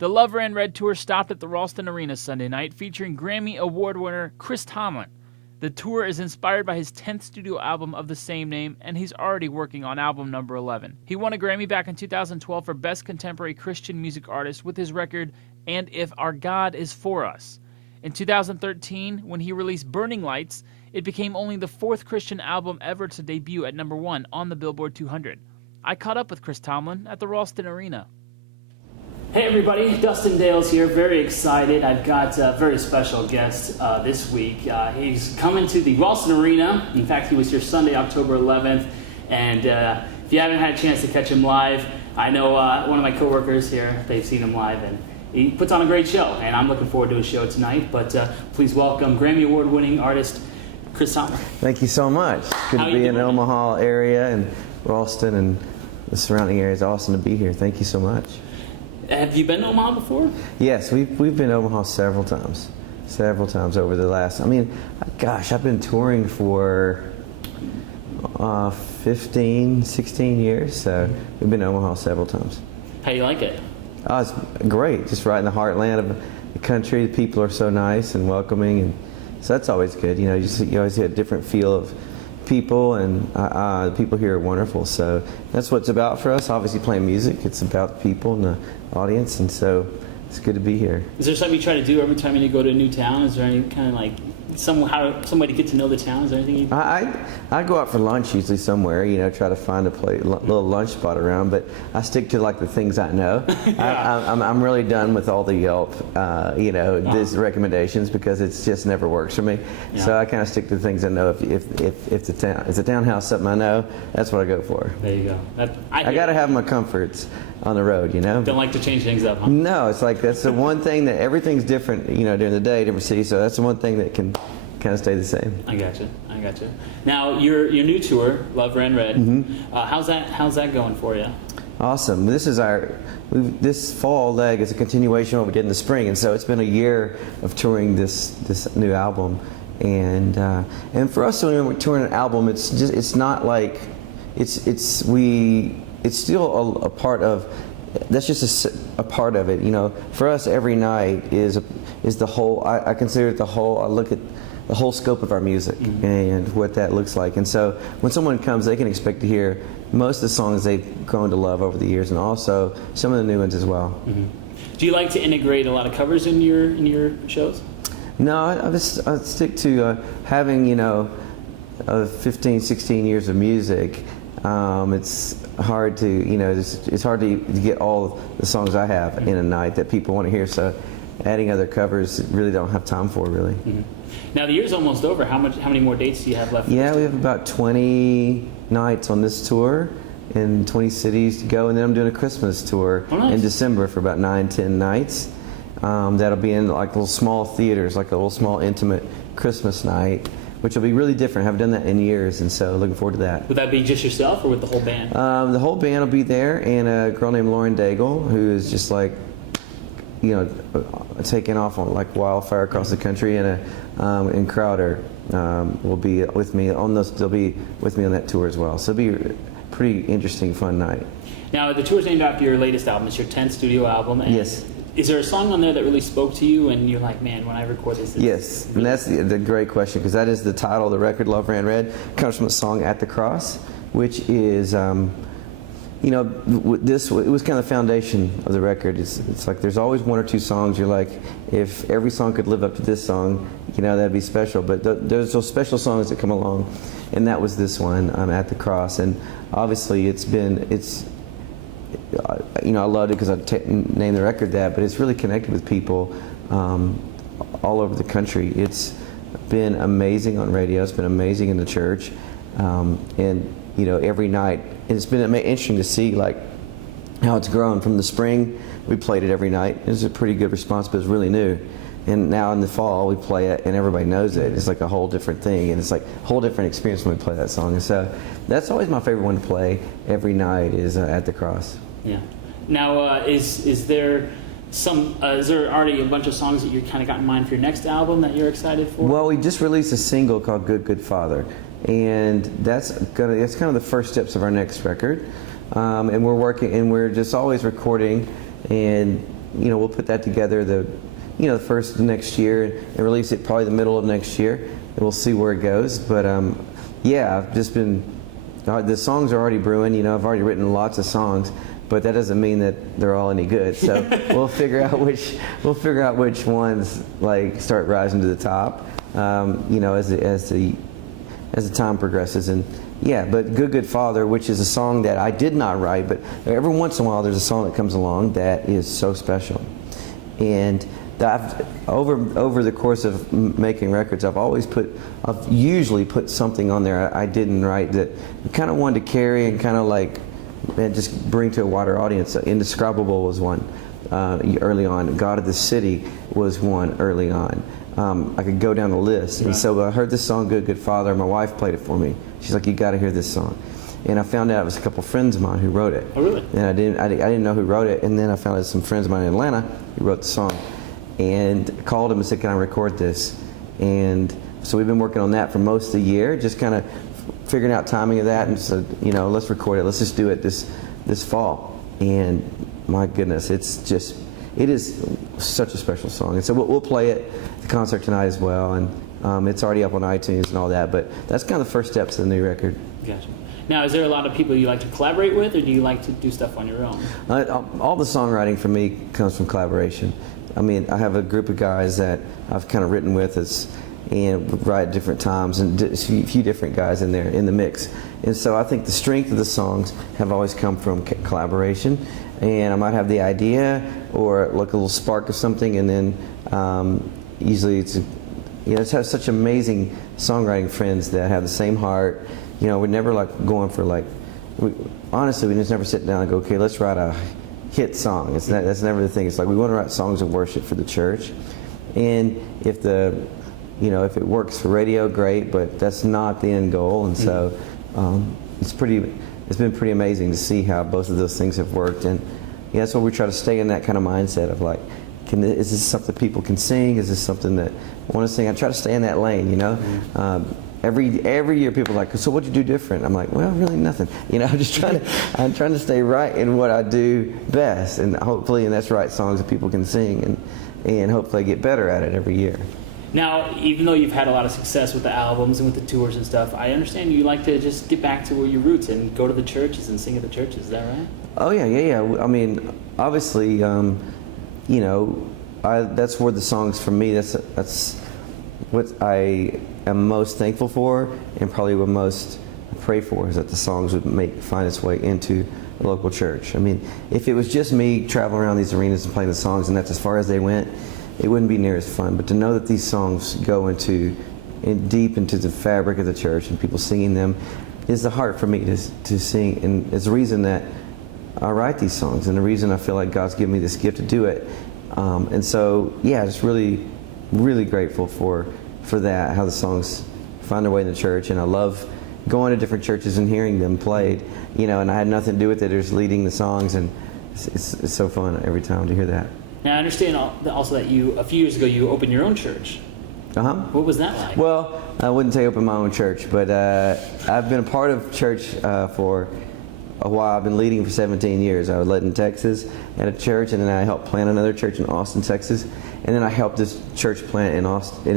The Love Ran Red tour stopped at the Ralston Arena Sunday night, featuring Grammy Award winner Chris Tomlin. The tour is inspired by his 10th studio album of the same name, and he's already working on album number 11. He won a Grammy back in 2012 for Best Contemporary Christian Music Artist with his record, And If Our God Is For Us. In 2013, when he released Burning Lights, it became only the 4th Christian album ever to debut at number 1 on the Billboard 200. I caught up with Chris Tomlin at the Ralston Arena. Hey everybody, Dustin Dales here, very excited. I've got a very special guest this week. He's coming to the Ralston Arena. In fact, he was here Sunday, October 11th. And if you haven't had a chance to catch him live, I know one of my coworkers here, they've seen him live, and he puts on a great show. And I'm looking forward to his show tonight. But please welcome Grammy Award-winning artist Chris Tomlin. Thank you so much. Good to be in the Omaha area and Ralston and the surrounding area. It's awesome to be here. Thank you so much. Have you been to Omaha before? Yes, we've been to Omaha several times over the last, I've been touring for 15, 16 years, so we've been to Omaha several times. How do you like it? Oh, it's great, just right in the heartland of the country. The people are so nice and welcoming, and so that's always good. You know, you always get a different feel of people, and the people here are wonderful, so that's what it's about for us. Obviously playing music, it's about the people and the audience, and so it's good to be here. Is there something you try to do every time you go to a new town? Is there any kind of like some way to get to know the town? Is there anything you do? I go out for lunch usually somewhere, you know, try to find a little lunch spot around, but I stick to like the things I know. Yeah. I'm really done with all the Yelp, these recommendations, because it's just never works for me. Yeah. So I kind of stick to the things I know. If the townhouse something I know, that's what I go for. There you go. I got to have my comforts on the road, you know. Don't like to change things up, huh? No, it's like that's the one thing that everything's different, you know, during the day, different cities. So that's the one thing that can kind of stay the same. I gotcha. Now your new tour, Love Ran Red. Mm-hmm. How's that going for you? Awesome. This is this fall leg is a continuation of what we did in the spring, and so it's been a year of touring this new album, and for us when we're touring an album, it's still a part of. That's just a part of it, you know. For us, every night is the whole. I consider it the whole. I look at the whole scope of our music, mm-hmm. and what that looks like. And so when someone comes, they can expect to hear most of the songs they've grown to love over the years, and also some of the new ones as well. Mm-hmm. Do you like to integrate a lot of covers in your shows? No, I stick to having, you know, 15, 16 years of music. It's hard to, you know, it's hard to get all the songs I have in a night that people want to hear. So adding other covers really don't have time for, really. Mm-hmm. Now the year's almost over. How many more dates do you have left? Yeah, we have about 20 nights on this tour in 20 cities to go, and then I'm doing a Christmas tour in December for about 9-10 nights. That'll be in like little small theaters, like a little small intimate Christmas night, which will be really different. I haven't done that in years, and so looking forward to that. Would that be just yourself, or with the whole band? The whole band will be there, and a girl named Lauren Daigle, who is just like, you know, taking off on like wildfire across the country, and Crowder will be with me on those. They'll be with me on that tour as well. So it'll be a pretty interesting, fun night. Now the tour's named after your latest album. It's your 10th studio album. And yes. Is there a song on there that really spoke to you, and you're like, man, when I record this? Yes, and that's the great question, because that is the title of the record, Love Ran Red. It comes from the song At the Cross, which is, you know, it was kind of the foundation of the record. It's like there's always one or two songs you're like, if every song could live up to this song, you know, that'd be special. But there's those special songs that come along, and that was this one, At the Cross. And obviously you know, I loved it because I named the record that, but it's really connected with people all over the country. It's been amazing on radio. It's been amazing in the church, and you know, every night. And it's been interesting to see like how it's grown. From the spring, we played it every night. It was a pretty good response, but it's really new. And now in the fall, we play it, and everybody knows it. It's like a whole different thing, and it's like a whole different experience when we play that song. And so that's always my favorite one to play every night is At the Cross. Yeah. Now, is there already a bunch of songs that you kind of got in mind for your next album that you're excited for? Well, we just released a single called Good Good Father, and that's kind of the first steps of our next record. And we're just always recording, and we'll put that together the first of next year and release it probably the middle of next year, and we'll see where it goes. But I've just been the songs are already brewing. I've already written lots of songs, but that doesn't mean that they're all any good. So we'll figure out which ones like start rising to the top, as the time progresses. And but Good Father, which is a song that I did not write, but every once in a while there's a song that comes along that is so special. And over the course of making records, I've usually put something on there I didn't write that I kind of wanted to carry and kind of like just bring to a wider audience. Indescribable was one early on. God of the City was one early on. I could go down the list. And so I heard this song, Good Father. My wife played it for me. She's like, you got to hear this song. And I found out it was a couple friends of mine who wrote it. Oh, really? And I didn't know who wrote it. And then I found out some friends of mine in Atlanta who wrote the song. And called them and said, can I record this? And so we've been working on that for most of the year, just kind of figuring out timing of that. And said, let's record it. Let's just do it this fall. And my goodness, it is such a special song. And so we'll play it at the concert tonight as well. And it's already up on iTunes and all that. But that's kind of the first steps of the new record. Gotcha. Now, is there a lot of people you like to collaborate with, or do you like to do stuff on your own? All the songwriting for me comes from collaboration. I mean, I have a group of guys that I've kind of written with and write at different times, and a few different guys in there in the mix. And so I think the strength of the songs have always come from collaboration. And I might have the idea or like a little spark of something, and then usually it's have such amazing songwriting friends that have the same heart. We're never like going for honestly, we just never sit down and go, okay, let's write a hit song. That's never the thing. It's like we want to write songs of worship for the church, and if it works for radio, great, but that's not the end goal. And so it's been pretty amazing to see how both of those things have worked. And that's why we try to stay in that kind of mindset of like, is this something people can sing? Is this something that I want to sing? I try to stay in that lane, Every year people are like, so what'd you do different? I'm like, well, really nothing. I'm trying to stay right in what I do best, and that's write songs that people can sing, and hopefully get better at it every year. Now, even though you've had a lot of success with the albums and with the tours and stuff, I understand you like to just get back to where your roots and go to the churches and sing at the churches. Is that right? Oh yeah. I mean, obviously, that's where the songs for me. That's what I am most thankful for, and probably what most I pray for, is that the songs would find its way into a local church. I mean, if it was just me traveling around these arenas and playing the songs, and that's as far as they went, it wouldn't be near as fun. But to know that these songs go deep into the fabric of the church, and people singing them, is the heart for me to sing, and it's the reason that I write these songs, and the reason I feel like God's given me this gift to do it. And so, just really, really grateful for that, how the songs find their way in the church. And I love going to different churches and hearing them played, and I had nothing to do with it, just leading the songs, and it's so fun every time to hear that. Now, I understand also that a few years ago, you opened your own church. What was that like? Well, I wouldn't say open my own church, but I've been a part of church for a while. I've been leading for 17 years. I led in Texas at a church, and then I helped plant another church in Austin, Texas, and then I helped this church plant in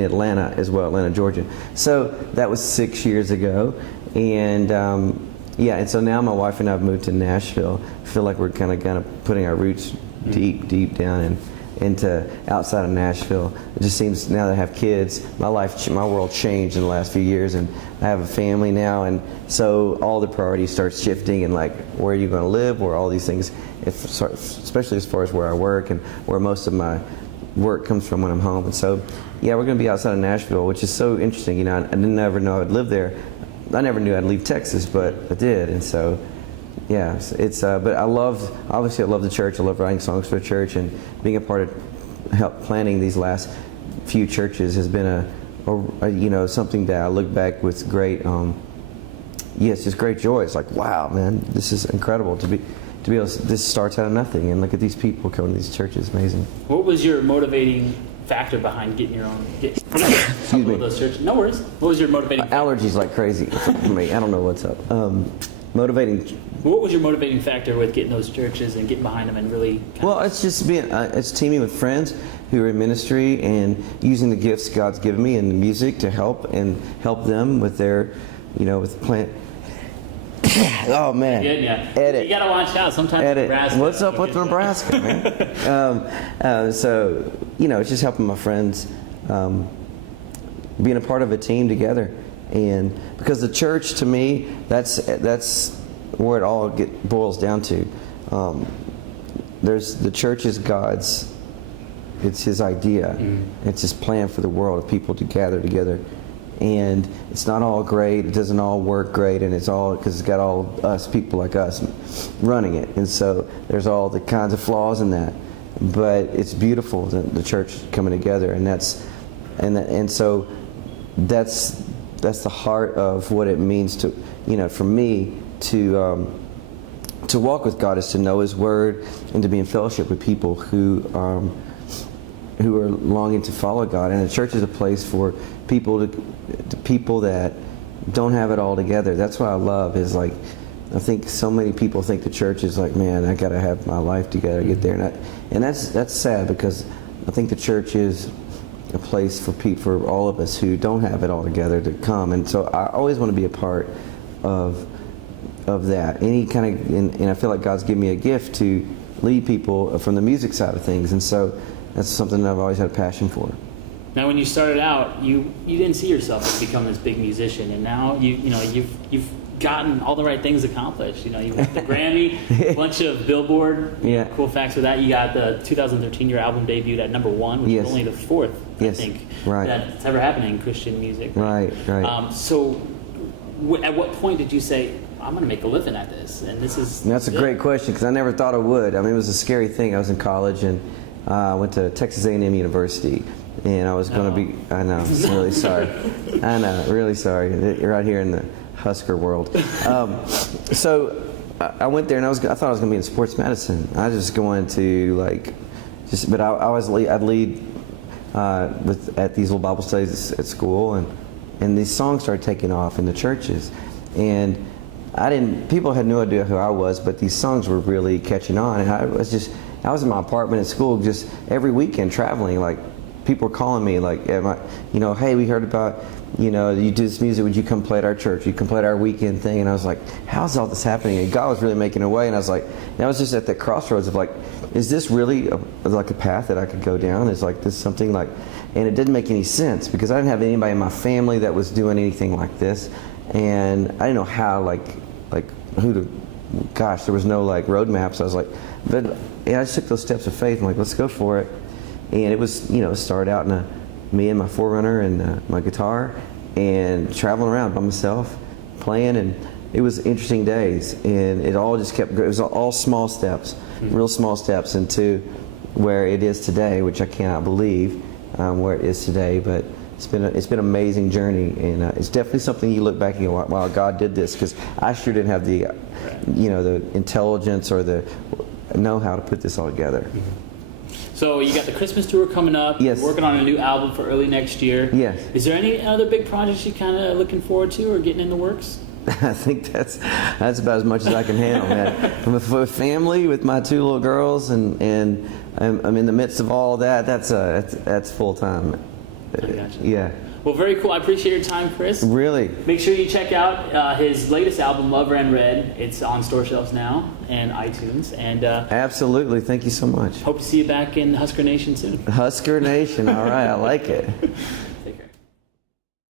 Atlanta as well, Atlanta, Georgia. So that was 6 years ago, and and so now my wife and I have moved to Nashville. I feel like we're kind of putting our roots deep down and into outside of Nashville. It just seems now that I have kids, my world changed in the last few years, and I have a family now, and so all the priorities start shifting, and like, where are you going to live, where all these things, especially as far as where I work and where most of my work comes from when I'm home. And so we're going to be outside of Nashville, which is so interesting. I didn't ever know I'd live there. I never knew I'd leave Texas, but I did. And so but I love the church. I love writing songs for the church, and being a part of planning these last few churches has been something that I look back with great just great joy. It's like, wow, man, this is incredible to be able to, this starts out of nothing, and look at these people coming to these churches. Amazing. What was your motivating factor behind getting your own Excuse me. Those churches? No worries. What was your motivating factor? Allergies like crazy for me. I don't know what's up. motivating. What was your motivating factor with getting those churches and getting behind them and really? Well, it's just it's teaming with friends who are in ministry and using the gifts God's given me in the music to help them with their, with plant. Oh man! Good, yeah. Edit. You gotta watch out. Sometimes Edit. Nebraska. What's up with Nebraska, man? So it's just helping my friends, being a part of a team together, and because the church, to me, that's where it all boils down to. The church is God's. It's His idea. Mm-hmm. It's His plan for the world of people to gather together. And it's not all great. It doesn't all work great, and it's all because it's got all us people like us running it, and so there's all the kinds of flaws in that. But it's beautiful, the church coming together, and so that's the heart of what it means to, for me to walk with God is to know His Word and to be in fellowship with people who are longing to follow God. And the church is a place for people people that don't have it all together. That's what I love, is like, I think so many people think the church is like, man, I got to have my life together to get there. And that's sad, because I think the church is a place for all of us who don't have it all together to come. And so I always want to be a part of that. And I feel like God's given me a gift to lead people from the music side of things. And so that's something that I've always had a passion for. Now, when you started out, you didn't see yourself as becoming this big musician, and now you've gotten all the right things accomplished. You got the Grammy, a bunch of Billboard. Yeah. Cool facts with that. You got the 2013 your album debuted at #1, which is only the fourth, I think, that's ever happened in Christian music. Right. So, at what point did you say, I'm going to make a living at this, and this is? That's a great question, because I never thought I would. I mean, it was a scary thing. I was in college and went to Texas A&M University, and I was going to be. I know. I'm really sorry. I know. Really sorry. You're right here in the Husker world. So I went there, and I thought I was going to be in sports medicine. I was just going to but I'd lead at these little Bible studies at school, and these songs started taking off in the churches, and people had no idea who I was, but these songs were really catching on, and I was in my apartment at school just every weekend traveling. Like, people were calling me, like, hey, we heard about, you do this music, would you come play at our church? You come play at our weekend thing. And I was like, how's all this happening? And God was really making a way. And I was like, and I was just at the crossroads of like, is this really a path that I could go down? Is like this something like, and it didn't make any sense, because I didn't have anybody in my family that was doing anything like this. And I didn't know how, there was no road maps. I was like, but I just took those steps of faith. I'm like, let's go for it. And it was, started out in me and my Forerunner and my guitar, and traveling around by myself, playing, and it was interesting days. And it all just kept. It was all small steps, real small steps, into where it is today, which I cannot believe where it is today. But it's been an amazing journey, and it's definitely something you look back and go, wow, God did this, because I sure didn't have the, the intelligence or the know-how to put this all together. Mm-hmm. So you got the Christmas tour coming up. Yes. You're working on a new album for early next year. Yes. Is there any other big projects you kind of looking forward to or getting in the works? I think that's about as much as I can handle, man. With family, with my 2 little girls, and I'm in the midst of all that. That's full time. I gotcha. Yeah. Well, very cool. I appreciate your time, Chris. Really. Make sure you check out his latest album, Love Ran Red. It's on store shelves now and iTunes. And absolutely. Thank you so much. Hope to see you back in Husker Nation soon. Husker Nation. All right. I like it.